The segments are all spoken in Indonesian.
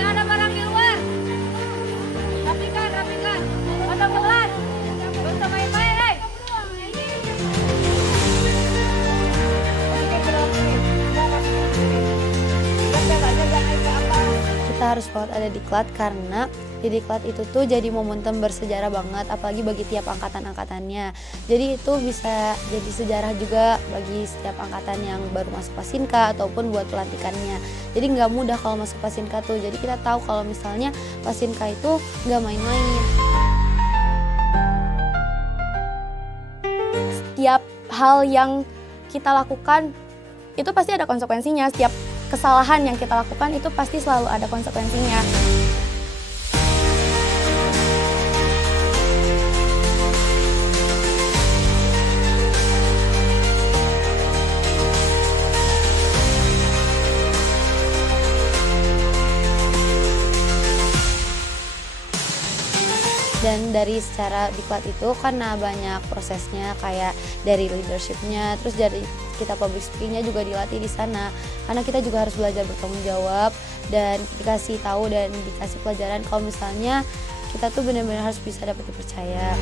Ada barang di luar. Rapikan, rapikan. Potong kelas. Gak usah main-main, hei. Kita harus banget ada diklat karena di diklat itu tuh jadi momentum bersejarah banget, apalagi bagi tiap angkatan-angkatannya. Jadi itu bisa jadi sejarah juga bagi setiap angkatan yang baru masuk Pasinka ataupun buat pelantikannya. Jadi nggak mudah kalau masuk Pasinka tuh. Jadi kita tahu kalau misalnya Pasinka itu nggak main-main. Setiap hal yang kita lakukan itu pasti ada konsekuensinya. Setiap kesalahan yang kita lakukan itu pasti selalu ada konsekuensinya. Dan dari secara diklat itu karena banyak prosesnya kayak dari leadershipnya, terus dari kita public speakingnya juga dilatih di sana. Karena kita juga harus belajar bertanggung jawab dan dikasih tahu dan dikasih pelajaran kalau misalnya kita tuh benar-benar harus bisa dapat dipercaya.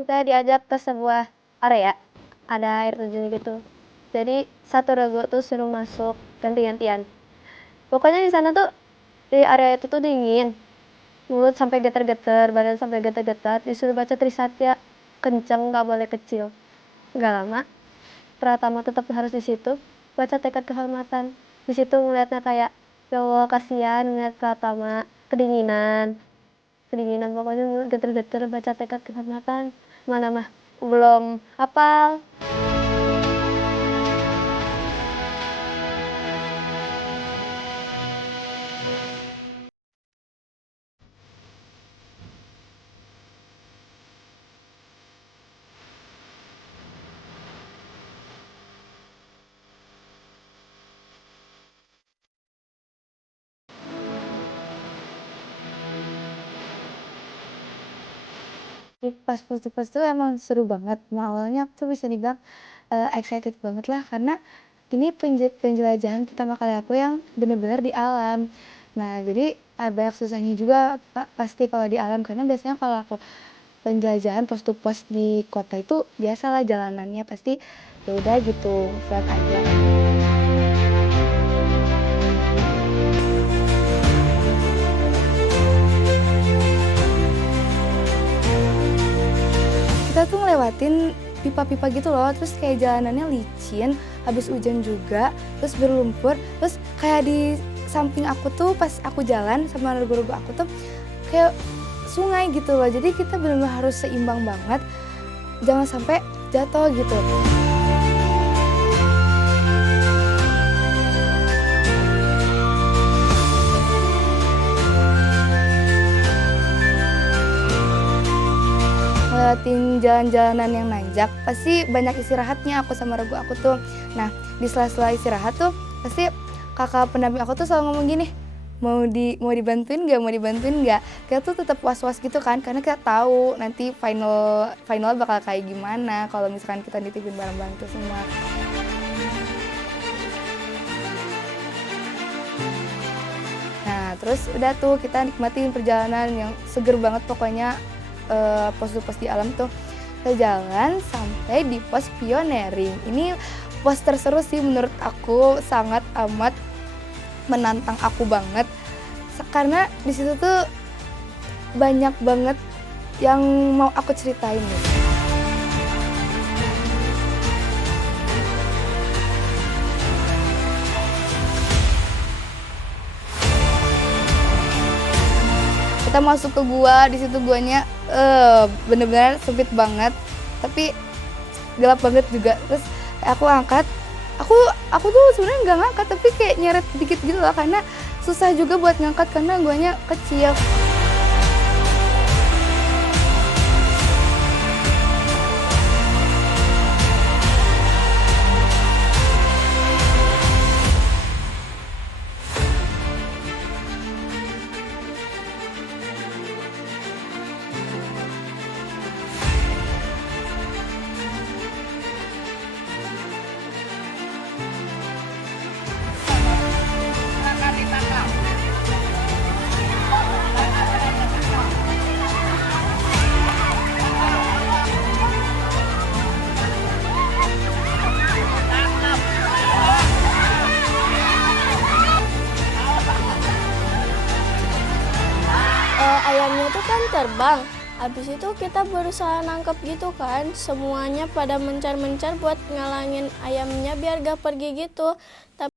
Kita diajak ke sebuah area, ada air terjun gitu. Jadi satu regu tuh suruh masuk ganti-gantian. Pokoknya di sana tuh di area itu tuh dingin, mulut sampai getar-getar, badan sampai getar-getar. Disuruh baca Trisatya, kenceng nggak boleh kecil. Nggak lama, Pratama tetap harus di situ baca tekad kehormatan. Di situ ngeliatnya kayak ya Allah kasihan ngeliat Pratama kedinginan pokoknya getar-getar baca tekad kehormatan. Mana mah belum hafal. Pas putus tuh emang seru banget. Nah, awalnya aku tuh bisa dibilang excited banget lah karena ini penjelajahan pertama kali aku yang bener-bener di alam. Nah, jadi banyak susahnya juga pasti kalau di alam karena biasanya kalau aku penjelajahan pos to pos di kota itu biasalah jalanannya pasti ya udah gitu flat aja. Kita tuh ngelewatin pipa-pipa gitu loh, terus kayak jalanannya licin, habis hujan juga, terus berlumpur, terus kayak di samping aku tuh pas aku jalan sama regu-regu aku tuh kayak sungai gitu loh, jadi kita benar-benar harus seimbang banget, jangan sampai jatuh gitu. Ngelewatin jalan-jalanan yang nanjak, pasti banyak istirahatnya aku sama regu aku tuh. Nah, di sela-sela istirahat tuh, pasti kakak pendamping aku tuh selalu ngomong gini, mau dibantuin nggak? Kita tuh tetap was-was gitu kan, karena kita tahu nanti final bakal kayak gimana kalau misalkan kita nitipin barang-barang itu semua. Nah, terus udah tuh kita nikmatin perjalanan yang seger banget pokoknya. Pos-pos di alam tuh kita jalan sampai di pos pioneering. Ini pos terseru sih menurut aku, sangat amat menantang aku banget karena di situ tuh banyak banget yang mau aku ceritain nih. Kita masuk ke gua, di situ guanya bener-bener sempit banget, tapi gelap banget juga. Terus Aku angkat, aku tuh sebenarnya nggak ngangkat tapi kayak nyeret dikit gitu loh karena susah juga buat ngangkat karena guanya kecil. Ayamnya tuh kan terbang. Habis itu kita berusaha nangkep gitu kan. Semuanya pada mencar-mencar buat ngalangin ayamnya biar gak pergi gitu. Tapi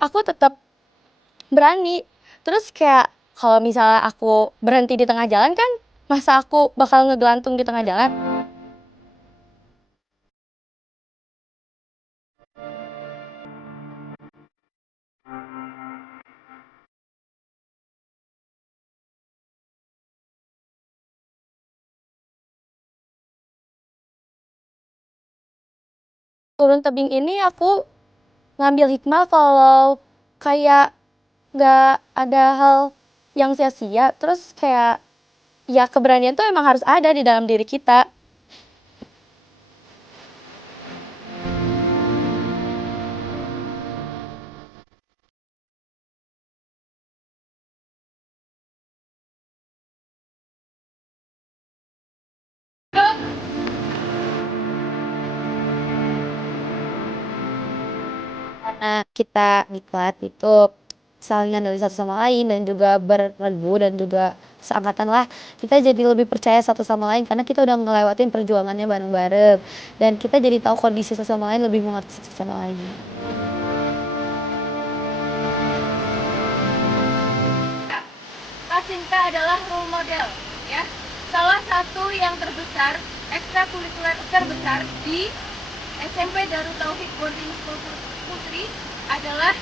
aku tetap berani. Terus kayak kalau misalnya aku berhenti di tengah jalan kan, masa aku bakal ngegelantung di tengah jalan? Turun tebing ini aku ngambil hikmah kalau kayak nggak ada hal yang sia-sia. Terus kayak ya keberanian tuh emang harus ada di dalam diri kita. Nah, kita diklat itu salingan dari satu sama lain dan juga beregu dan juga seangkatan lah. Kita jadi lebih percaya satu sama lain karena kita udah ngelewatin perjuangannya bareng-bareng dan kita jadi tahu kondisi satu sama lain, lebih mengerti satu sama lain. Pasinka adalah role model, ya. Salah satu yang terbesar, ekstrakurikuler terbesar di SMP Darut Tauhid Boarding School Putri adalah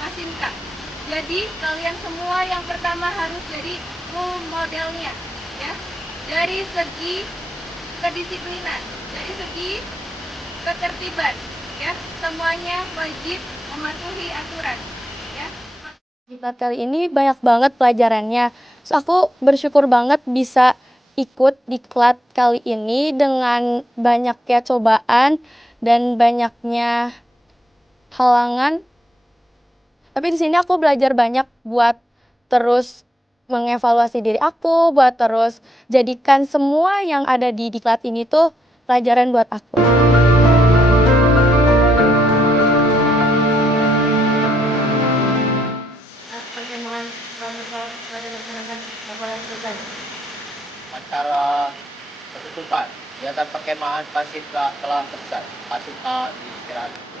Pasinka. Jadi kalian semua yang pertama harus jadi role modelnya, ya. Dari segi kedisiplinan, dari segi ketertiban, ya. Semuanya wajib mematuhi aturan, ya. Diklat kali ini banyak banget pelajarannya. Terus aku bersyukur banget bisa ikut diklat kali ini dengan banyaknya cobaan dan banyaknya halangan. Tapi di sini aku belajar banyak buat terus mengevaluasi diri aku, buat terus jadikan semua yang ada di diklat ini tuh pelajaran buat aku. Acara ketutupan kegiatan perkemahan Pasinka telah selesai. Pasinka diistirahatkan.